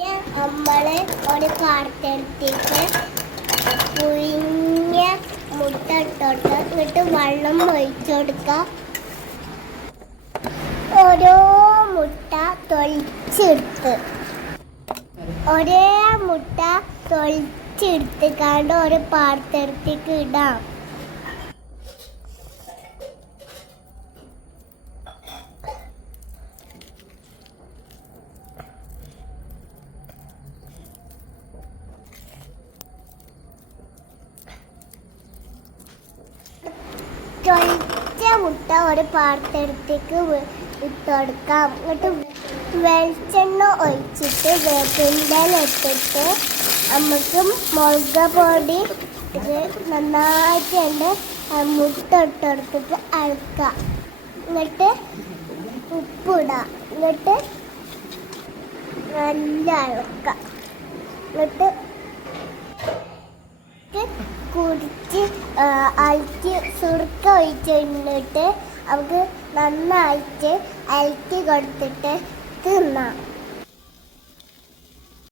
നമ്മള് ഒരു പാത്രത്തിലേക്ക് പുഴുങ്ങിയ മുട്ട ഇട്ടോട്ട് എന്നിട്ട് വെള്ളം ഒഴിച്ചെടുക്കാം. ഓരോ മുട്ട തൊളിച്ചെടുത്ത് ഒരേ മുട്ട തൊളിച്ചെടുത്ത് ഒരു പാത്രത്തിലേക്ക് ഇടാം. തൊളിച്ച മുട്ട ഒരു പാത്രത്തിലേക്ക് ഇട്ടുകൊടുക്കാം. എന്നിട്ട് വെളിച്ചെണ്ണ ഒഴിച്ചിട്ട് വേപ്പിൻ്റെ ഇട്ടിട്ട് നമുക്ക് മുളക് പൊടി നന്നായിട്ട് മുട്ട ഇട്ടെടുത്തിട്ട് അരക്കാം. എന്നിട്ട് ഉപ്പിടാം. എന്നിട്ട് നല്ല അരക്കാം. എന്നിട്ട് കുടിച്ച് അലക്കി സുറുക്ക ഒഴിച്ചിട്ട് നമുക്ക് നന്നായിട്ട് അലക്കി കൊടുത്തിട്ട് തിന്നാം.